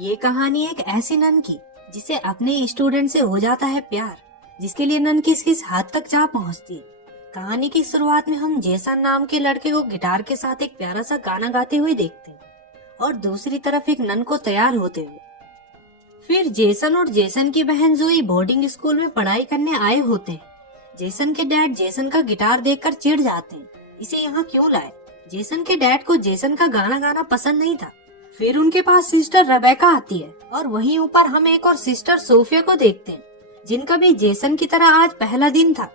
ये कहानी एक ऐसी नन की जिसे अपने स्टूडेंट से हो जाता है प्यार, जिसके लिए नन किस किस हद तक जा पहुंचती है। कहानी की शुरुआत में हम जेसन नाम के लड़के को गिटार के साथ एक प्यारा सा गाना गाते हुए देखते हैं और दूसरी तरफ एक नन को तैयार होते हुए। फिर जेसन और जेसन की बहन जोई बोर्डिंग स्कूल में पढ़ाई करने आए होते हैं। जेसन के डैड जेसन का गिटार देखकर चिढ़ जाते हैं, इसे यहाँ क्यों लाए। जेसन के डैड को जेसन का गाना गाना पसंद नहीं था। फिर उनके पास सिस्टर रेबेका आती है और वहीं ऊपर हम एक और सिस्टर सोफिया को देखते हैं, जिनका भी जेसन की तरह आज पहला दिन था।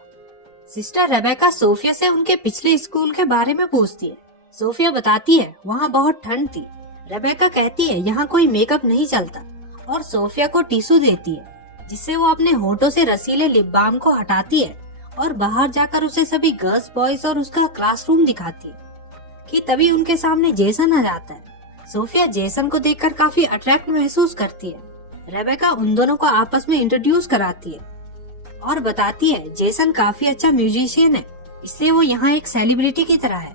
सिस्टर रेबेका सोफिया से उनके पिछले स्कूल के बारे में पूछती है। सोफिया बताती है वहाँ बहुत ठंड थी। रेबेका कहती है यहाँ कोई मेकअप नहीं चलता और सोफिया को टिश्यू देती है, जिससे वो अपने होठों से रसीले लिप बाम को हटाती है और बाहर जाकर उसे सभी गर्ल्स बॉयज और उसका क्लासरूम दिखाती है कि तभी उनके सामने जेसन आ जाता है। सोफिया जेसन को देखकर काफी अट्रैक्ट महसूस करती है। रेबेका उन दोनों को आपस में इंट्रोड्यूस कराती है और बताती है जेसन काफी अच्छा म्यूजिशियन है, इसलिए वो यहाँ एक सेलिब्रिटी की तरह है।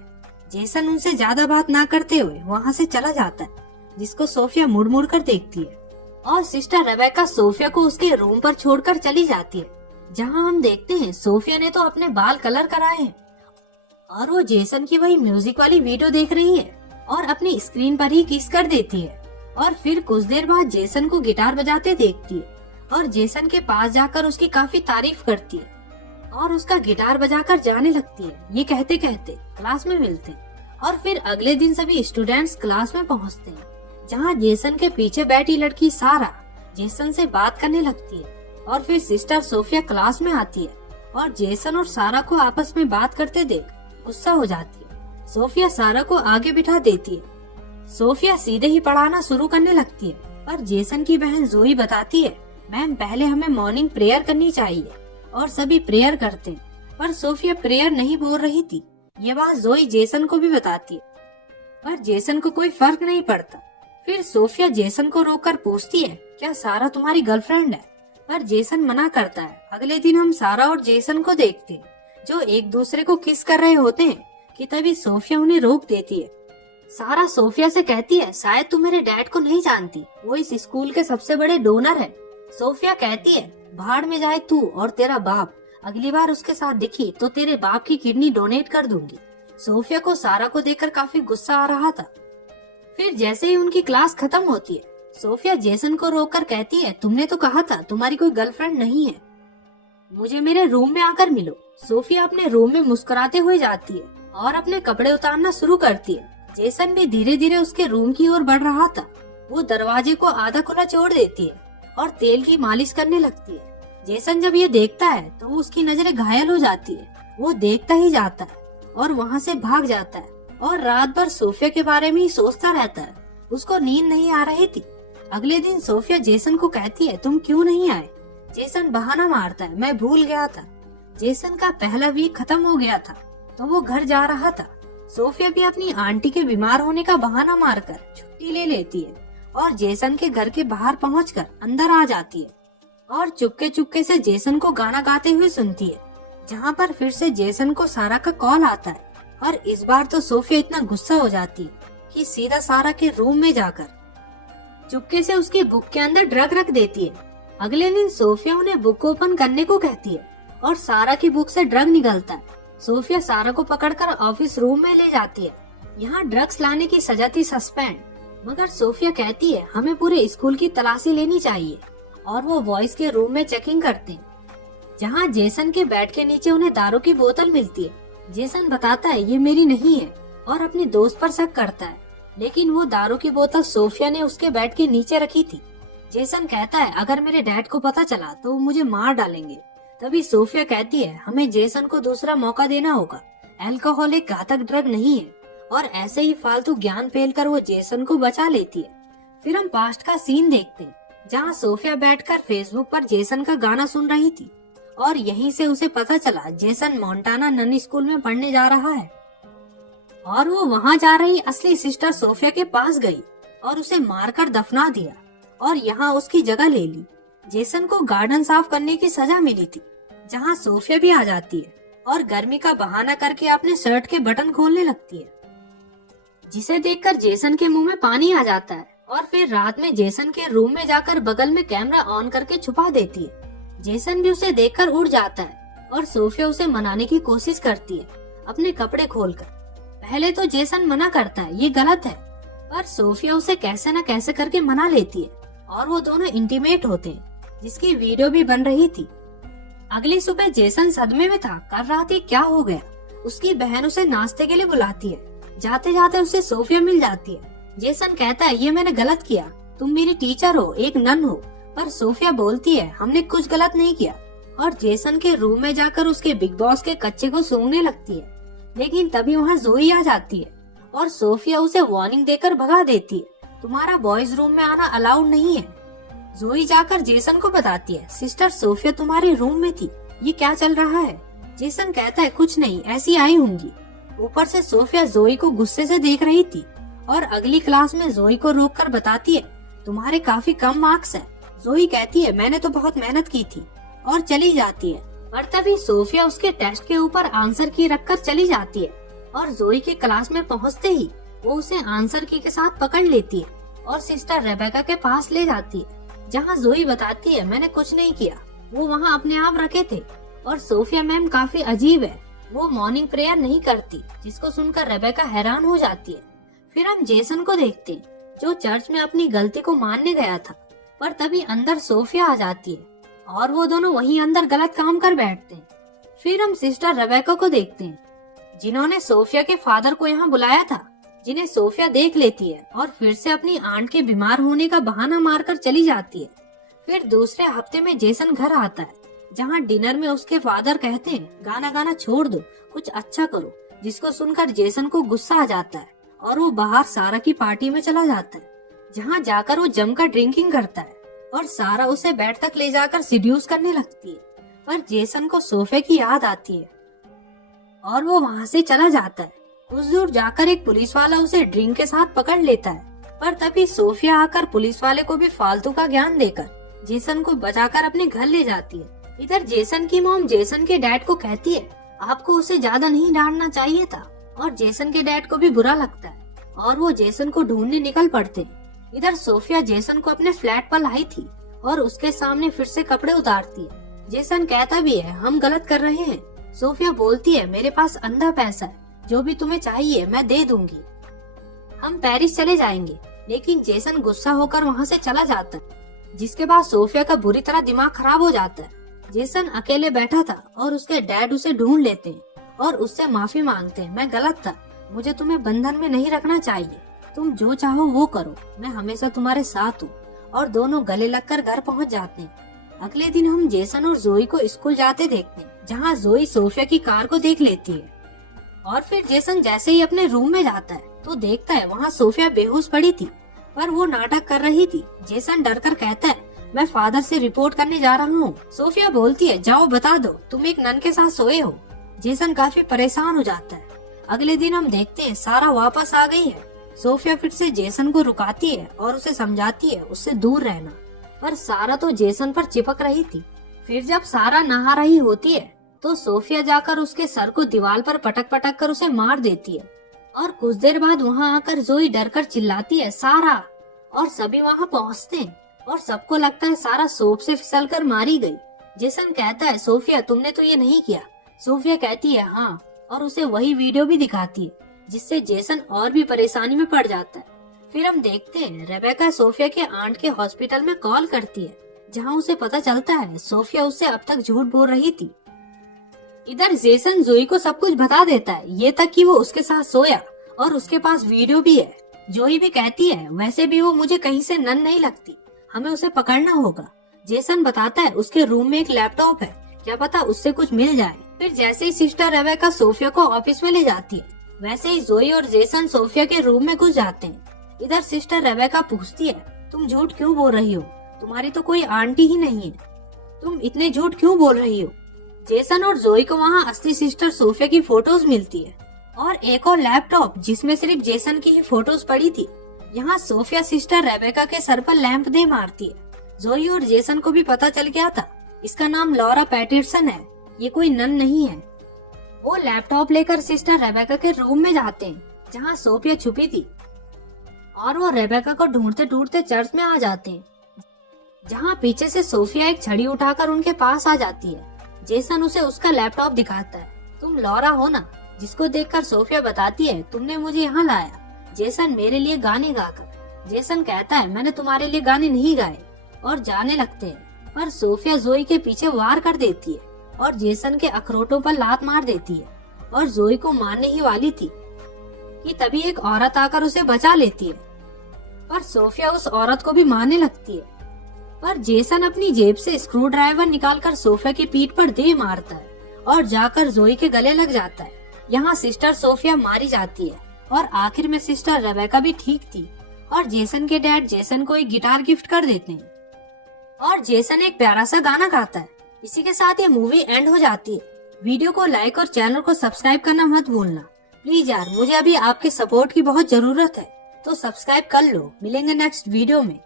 जेसन उनसे ज्यादा बात ना करते हुए वहाँ से चला जाता है, जिसको सोफिया मुड़ मुड़ कर देखती है और सिस्टर रेबेका सोफिया को उसके रूम पर छोड़कर चली जाती है, जहाँ हम देखते हैं सोफिया ने तो अपने बाल कलर कराए हैं और वो जेसन की वही म्यूजिक वाली वीडियो देख रही है और अपनी स्क्रीन पर ही किस कर देती है। और फिर कुछ देर बाद जेसन को गिटार बजाते देखती है और जेसन के पास जाकर उसकी काफी तारीफ करती है और उसका गिटार बजाकर जाने लगती है। ये कहते कहते क्लास में मिलते हैं और फिर अगले दिन सभी स्टूडेंट्स क्लास में पहुंचते हैं, जहां जेसन के पीछे बैठी लड़की सारा जेसन से बात करने लगती है। और फिर सिस्टर सोफिया क्लास में आती है और जेसन और सारा को आपस में बात करते देख गुस्सा हो जाती है। सोफिया सारा को आगे बिठा देती है। सोफिया सीधे ही पढ़ाना शुरू करने लगती है, पर जेसन की बहन जोई बताती है मैम पहले हमें मॉर्निंग प्रेयर करनी चाहिए और सभी प्रेयर करते हैं, पर सोफिया प्रेयर नहीं बोल रही थी। ये बात जोई जेसन को भी बताती है, पर जेसन को कोई फर्क नहीं पड़ता। फिर सोफिया जेसन को रोककर पूछती है क्या सारा तुम्हारी गर्लफ्रेंड है, पर जेसन मना करता है। अगले दिन हम सारा और जेसन को देखते हैं जो एक दूसरे को किस कर रहे होते हैं कि तभी सोफिया उन्हें रोक देती है। सारा सोफिया से कहती है शायद तू मेरे डैड को नहीं जानती, वो इस स्कूल के सबसे बड़े डोनर है। सोफिया कहती है भाड़ में जाए तू और तेरा बाप, अगली बार उसके साथ दिखी तो तेरे बाप की किडनी डोनेट कर दूंगी। सोफिया को सारा को देखकर काफी गुस्सा आ रहा था। फिर जैसे ही उनकी क्लास खत्म होती है, सोफिया जेसन को रोककर कहती है तुमने तो कहा था तुम्हारी कोई गर्लफ्रेंड नहीं है, मुझे मेरे रूम में आकर मिलो। सोफिया अपने रूम में मुस्कुराते हुए जाती है और अपने कपड़े उतारना शुरू करती है। जेसन भी धीरे धीरे उसके रूम की ओर बढ़ रहा था। वो दरवाजे को आधा खुला छोड़ देती है और तेल की मालिश करने लगती है। जेसन जब ये देखता है तो उसकी नजरें घायल हो जाती है। वो देखता ही जाता है और वहाँ से भाग जाता है और रात भर सोफिया के बारे में ही सोचता रहता है। उसको नींद नहीं आ रही थी। अगले दिन सोफिया जेसन को कहती है तुम क्यों नहीं आए। जेसन बहाना मारता है मैं भूल गया था। जेसन का पहला वीक खत्म हो गया था तो वो घर जा रहा था। सोफिया भी अपनी आंटी के बीमार होने का बहाना मारकर छुट्टी ले लेती है और जेसन के घर के बाहर पहुंचकर अंदर आ जाती है और चुपके चुपके से जेसन को गाना गाते हुए सुनती है, जहां पर फिर से जेसन को सारा का कॉल आता है। और इस बार तो सोफिया इतना गुस्सा हो जाती है कि सीधा सारा के रूम में जाकर चुपके से उसकी बुक के अंदर ड्रग रख देती है। अगले दिन सोफिया उन्हें बुक ओपन करने को कहती है और सारा की बुक से ड्रग निकलता है। सोफिया सारा को पकड़कर ऑफिस रूम में ले जाती है। यहाँ ड्रग्स लाने की सजा थी सस्पेंड, मगर सोफिया कहती है हमें पूरे स्कूल की तलाशी लेनी चाहिए और वो बॉयज के रूम में चेकिंग करते हैं, जहाँ जेसन के बेड के नीचे उन्हें दारू की बोतल मिलती है। जेसन बताता है ये मेरी नहीं है और अपनी दोस्त पर शक करता है, लेकिन वो दारू की बोतल सोफिया ने उसके बेड के नीचे रखी थी। जेसन कहता है अगर मेरे डैड को पता चला तो वो मुझे मार डालेंगे। तभी सोफिया कहती है हमें जेसन को दूसरा मौका देना होगा। अल्कोहल एक घातक ड्रग नहीं है। और ऐसे ही फालतू ज्ञान फैलकर वो जेसन को बचा लेती है। फिर हम पास्ट का सीन देखते हैं, जहाँ सोफिया बैठकर फेसबुक पर जेसन का गाना सुन रही थी और यहीं से उसे पता चला जेसन मोंटाना नन स्कूल में पढ़ने जा रहा है और वो वहाँ जा रही असली सिस्टर सोफिया के पास गई और उसे मारकर दफना दिया और यहाँ उसकी जगह ले ली। जेसन को गार्डन साफ करने की सजा मिली थी, जहाँ सोफिया भी आ जाती है और गर्मी का बहाना करके अपने शर्ट के बटन खोलने लगती है, जिसे देखकर जेसन के मुंह में पानी आ जाता है और फिर रात में जेसन के रूम में जाकर बगल में कैमरा ऑन करके छुपा देती है। जेसन भी उसे देखकर उड़ जाता है और सोफिया उसे मनाने की कोशिश करती है अपने कपड़े खोलकर। पहले तो जेसन मना करता है, ये गलत है, पर सोफिया उसे कैसे न कैसे करके मना लेती है और वो दोनों इंटीमेट होते हैं, जिसकी वीडियो भी बन रही थी। अगली सुबह जेसन सदमे में था, कर रहा था क्या हो गया। उसकी बहन उसे नाश्ते के लिए बुलाती है। जाते जाते उसे सोफिया मिल जाती है। जेसन कहता है, ये मैंने गलत किया, तुम मेरी टीचर हो, एक नन हो। पर सोफिया बोलती है, हमने कुछ गलत नहीं किया, और जेसन के रूम में जाकर उसके बिग बॉस के कच्चे को सूंघने लगती है। लेकिन तभी वहाँ जोई आ जाती है और सोफिया उसे वार्निंग देकर भगा देती है, तुम्हारा बॉयज रूम में आना अलाउड नहीं है। जोई जाकर जेसन को बताती है, सिस्टर सोफिया तुम्हारे रूम में थी, ये क्या चल रहा है। जेसन कहता है, कुछ नहीं, ऐसी आई होंगी। ऊपर से सोफिया जोई को गुस्से से देख रही थी और अगली क्लास में जोई को रोककर बताती है, तुम्हारे काफी कम मार्क्स हैं। जोई कहती है, मैंने तो बहुत मेहनत की थी, और चली जाती है। और तभी सोफिया उसके टेस्ट के ऊपर आंसर की रखकर चली जाती है और जोई के क्लास में पहुंचते ही वो उसे आंसर की के साथ पकड़ लेती है और सिस्टर रेबेका के पास ले जाती है, जहां जोई बताती है, मैंने कुछ नहीं किया, वो वहां अपने आप रखे थे। और सोफिया मैम काफी अजीब है, वो मॉर्निंग प्रेयर नहीं करती, जिसको सुनकर रेबेका हैरान हो जाती है। फिर हम जेसन को देखते हैं, जो चर्च में अपनी गलती को मानने गया था, पर तभी अंदर सोफिया आ जाती है और वो दोनों वहीं अंदर गलत काम कर बैठते हैं। फिर हम सिस्टर रेबेका को देखते हैं, जिन्होंने सोफिया के फादर को यहाँ बुलाया था, जिन्हें सोफिया देख लेती है और फिर से अपनी आंट के बीमार होने का बहाना मारकर चली जाती है। फिर दूसरे हफ्ते में जेसन घर आता है, जहाँ डिनर में उसके फादर कहते हैं, गाना गाना छोड़ दो, कुछ अच्छा करो, जिसको सुनकर जेसन को गुस्सा आ जाता है और वो बाहर सारा की पार्टी में चला जाता है, जहाँ जाकर वो जमकर ड्रिंकिंग करता है और सारा उसे बेड तक ले जाकर सिड्यूस करने लगती है। पर जेसन को सोफे की याद आती है और वो वहाँ से चला जाता है। कुछ दूर जाकर एक पुलिस वाला उसे ड्रिंक के साथ पकड़ लेता है, पर तभी सोफिया आकर पुलिस वाले को भी फालतू का ज्ञान देकर जेसन को बचाकर अपने घर ले जाती है। इधर जेसन की मॉम जेसन के डैड को कहती है, आपको उसे ज्यादा नहीं डांटना चाहिए था, और जेसन के डैड को भी बुरा लगता है और वो जेसन को ढूंढने निकल पड़ते हैं। इधर सोफिया जेसन को अपने फ्लैट पर लाई थी और उसके सामने फिर से कपड़े उतारती है। जेसन कहता भी है, हम गलत कर रहे हैं। सोफिया बोलती है, मेरे पास अंधा पैसा है, जो भी तुम्हें चाहिए मैं दे दूंगी, हम पेरिस चले जाएंगे। लेकिन जेसन गुस्सा होकर वहाँ से चला जाता है, जिसके बाद सोफिया का बुरी तरह दिमाग खराब हो जाता है। जेसन अकेले बैठा था और उसके डैड उसे ढूंढ लेते हैं और उससे माफी मांगते हैं, मैं गलत था, मुझे तुम्हें बंधन में नहीं रखना चाहिए, तुम जो चाहो वो करो, मैं हमेशा तुम्हारे साथ हूँ। और दोनों गले लगकर घर पहुँच जाते हैं। अगले दिन हम जेसन और जोई को स्कूल जाते देखते हैं, जहाँ जोई सोफिया की कार को देख लेती है। और फिर जेसन जैसे ही अपने रूम में जाता है तो देखता है वहाँ सोफिया बेहोश पड़ी थी, पर वो नाटक कर रही थी। जेसन डरकर कहता है, मैं फादर से रिपोर्ट करने जा रहा हूँ। सोफिया बोलती है, जाओ बता दो तुम एक नन के साथ सोए हो। जेसन काफी परेशान हो जाता है। अगले दिन हम देखते हैं सारा वापस आ गई है। सोफिया फिर से जेसन को रुकाती है और उसे समझाती है उससे दूर रहना, पर सारा तो जेसन पर चिपक रही थी। फिर जब सारा नहा रही होती है तो सोफिया जाकर उसके सर को दीवार पर पटक पटक कर उसे मार देती है। और कुछ देर बाद वहाँ आकर जोई डरकर चिल्लाती है, सारा, और सभी वहाँ पहुँचते हैं और सबको लगता है सारा सोप से फिसलकर मारी गई। जेसन कहता है, सोफिया तुमने तो ये नहीं किया। सोफिया कहती है, हाँ, और उसे वही वीडियो भी दिखाती है, जिससे जेसन और भी परेशानी में पड़ जाता है। फिर हम देखते हैं रेबेका सोफिया के आंट के हॉस्पिटल में कॉल करती है, जहां उसे पता चलता है सोफिया उससे अब तक झूठ बोल रही थी। इधर जेसन जोई को सब कुछ बता देता है, ये तक कि वो उसके साथ सोया और उसके पास वीडियो भी है। जोई भी कहती है, वैसे भी वो मुझे कहीं से नन नहीं लगती, हमें उसे पकड़ना होगा। जेसन बताता है उसके रूम में एक लैपटॉप है, क्या पता उससे कुछ मिल जाए। फिर जैसे ही सिस्टर रेबेका सोफिया को ऑफिस में ले जाती है, वैसे ही जोई और जेसन सोफिया के रूम में घुस जाते हैं। इधर सिस्टर रेबेका पूछती है, तुम झूठ क्यों बोल रही हो, तुम्हारी तो कोई आंटी ही नहीं है, तुम इतने झूठ क्यों बोल रही हो। जेसन और जोई को वहाँ असली सिस्टर सोफिया की फोटोज मिलती है और एक और लैपटॉप जिसमें सिर्फ जेसन की ही फोटोज पड़ी थी। यहाँ सोफिया सिस्टर रेबेका के सर पर लैंप दे मारती है। जोई और जेसन को भी पता चल गया था, इसका नाम लॉरा पैटरसन है, ये कोई नन नहीं है। वो लैपटॉप लेकर सिस्टर रेबेका के रूम में जाते हैं, जहाँ सोफिया छुपी थी, और वो रेबेका को ढूंढते ढूंढते चर्च में आ जाते हैं, जहाँ पीछे से सोफिया एक छड़ी उठाकर उनके पास आ जाती है। जेसन उसे उसका लैपटॉप दिखाता है। तुम लॉरा हो ना? जिसको देखकर सोफिया बताती है, तुमने मुझे यहाँ लाया जेसन, मेरे लिए गाने गाकर। जेसन कहता है, मैंने तुम्हारे लिए गाने नहीं गाए, और जाने लगते हैं। पर सोफिया जोई के पीछे वार कर देती है और जेसन के अखरोटों पर लात मार देती है और जोई को मारने ही वाली थी कि तभी एक औरत आकर उसे बचा लेती है। पर सोफिया उस औरत को भी मारने लगती है, पर जेसन अपनी जेब से स्क्रू ड्राइवर निकालकर सोफिया की पीठ पर दे मारता है और जाकर जोई के गले लग जाता है। यहाँ सिस्टर सोफिया मारी जाती है और आखिर में सिस्टर रेबेका भी ठीक थी और जेसन के डैड जेसन को एक गिटार गिफ्ट कर देते हैं और जेसन एक प्यारा सा गाना गाता है। इसी के साथ ये मूवी एंड हो जाती है। वीडियो को लाइक और चैनल को सब्सक्राइब करना मत भूलना प्लीज यार, मुझे अभी आपके सपोर्ट की बहुत जरूरत है, तो सब्सक्राइब कर लो। मिलेंगे नेक्स्ट वीडियो में।